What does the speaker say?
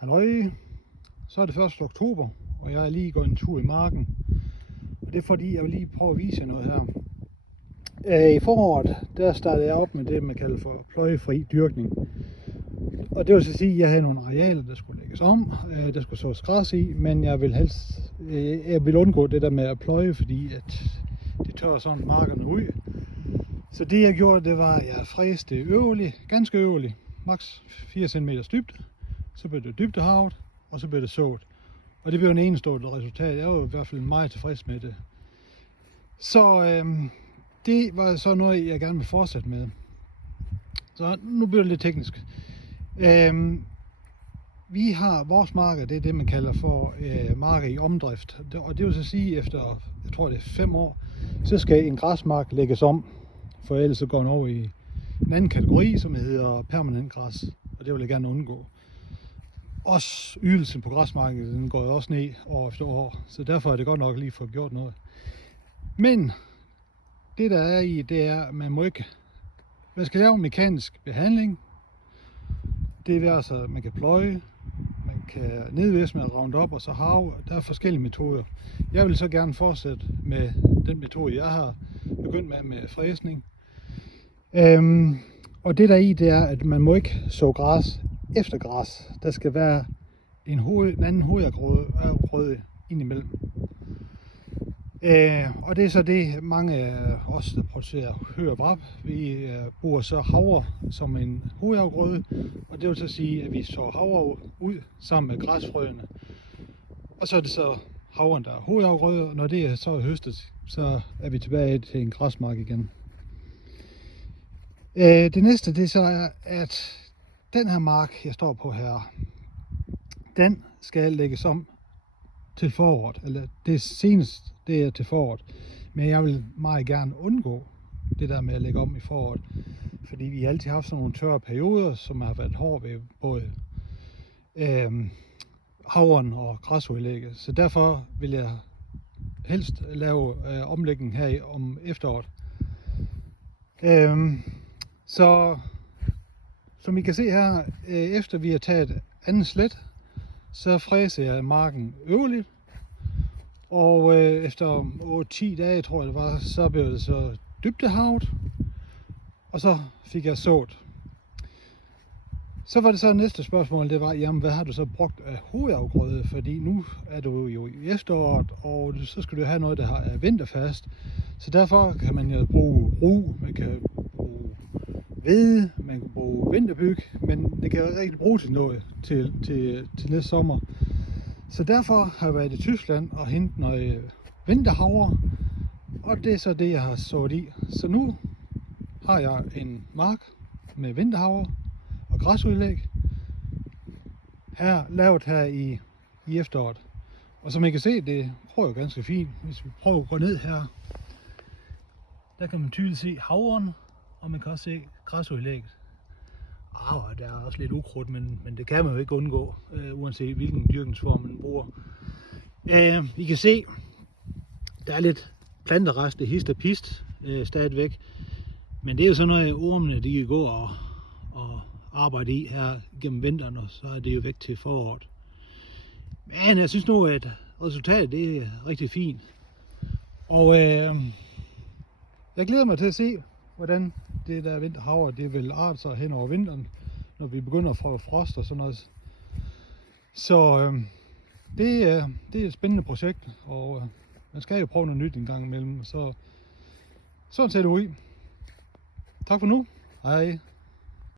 Halløj, så er det 1. oktober, og jeg er lige gået en tur i marken. Og det er fordi, jeg vil lige prøve at vise jer noget her. I foråret, der startede jeg op med det, man kalder for pløjefri dyrkning. Og det vil så sige, at jeg havde nogle arealer, der skulle lægges om, der skulle sås græs i, men jeg vil undgå det der med at pløje, fordi at det tørrer sådan markerne ud. Så det jeg gjorde, det var, at jeg fræste øverligt, ganske øverligt, maks 4 cm dybt. Så blev det dybdehavet, og så blev det sået. Og det blev en enestående resultat. Jeg var i hvert fald meget tilfreds med det. Så det var så noget, jeg gerne vil fortsætte med. Så nu bliver det lidt teknisk. Vi har vores marker, det er det, man kalder for marker i omdrift. Og det vil så sige, efter, jeg tror det er 5 år, så skal en græsmark lægges om. For ellers så går den over i en anden kategori, som hedder permanent græs. Og det vil jeg gerne undgå. Også ydelsen på græsmarkedet, den går jo også ned år efter år. Så derfor er det godt nok lige få gjort noget. Men det der er i, det er, at man skal lave en mekanisk behandling. Det er altså, at man kan pløje, man kan nedvæse med Roundup og så harve. Der er forskellige metoder. Jeg vil så gerne fortsætte med den metode, jeg har begyndt med fræsning. Og det der i, det er, at man må ikke så græs efter græs. Der skal være en anden hovedafgrøde indimellem. Og det er så det, mange af os, der producerer hø og vrap, vi bruger så havre som en hovedafgrøde. Og det vil så sige, at vi så havre ud sammen med græsfrøene. Og så er det så havren, der er hovedafgrøde, og når det så er høstet, så er vi tilbage til en græsmark igen. Det næste, det så er, at den her mark, jeg står på her, den skal lægges om til foråret, eller det seneste, det er til foråret. Men jeg vil meget gerne undgå det der med at lægge om i foråret, fordi vi har altid haft sådan nogle tørre perioder, som har været hårde ved både havren og græsudlægget. Så derfor vil jeg helst lave omlægning her om efteråret. Så som I kan se her, efter vi har taget anden slæt, så fræser jeg marken øverligt. Og efter 8-10 dage, tror jeg det var, så blev det så dybdehavet. Og så fik jeg sået. Så var det så næste spørgsmål, det var, jamen hvad har du så brugt af hovedafgrøde? Fordi nu er du jo i efteråret, og så skal du have noget, der er vinterfast. Så derfor kan man jo bruge rug, man kan bruge hvede, man kan bruge vinterbyg, men det kan jo ikke rigtig bruge til noget til næste sommer. Så derfor har jeg været i Tyskland og hentet noget vinterhavre, og det er så det, jeg har sået i. Så nu har jeg en mark med vinterhavre og græsudlæg lavet her i efteråret. Og som I kan se, det prøver jo ganske fint. Hvis vi prøver at gå ned her, der kan man tydeligt se havren, og man kan også se græsudlægget. Der er også lidt ukrudt, men det kan man jo ikke undgå, uanset hvilken dyrkningsform man bruger. I kan se, der er lidt planterester, hist og pist stadigvæk. Men det er jo sådan noget, ormene de kan gå og arbejde i her gennem vinteren, og så er det jo væk til foråret. Men jeg synes nu, at resultatet det er rigtig fint. Og jeg glæder mig til at se, hvordan det der vinterhavre, det vil arte sig hen over vinteren, når vi begynder at få frost og sådan noget. Så det er et spændende projekt, og man skal jo prøve noget nyt en gang imellem. Så sådan ser det ud. Tak for nu. Hej.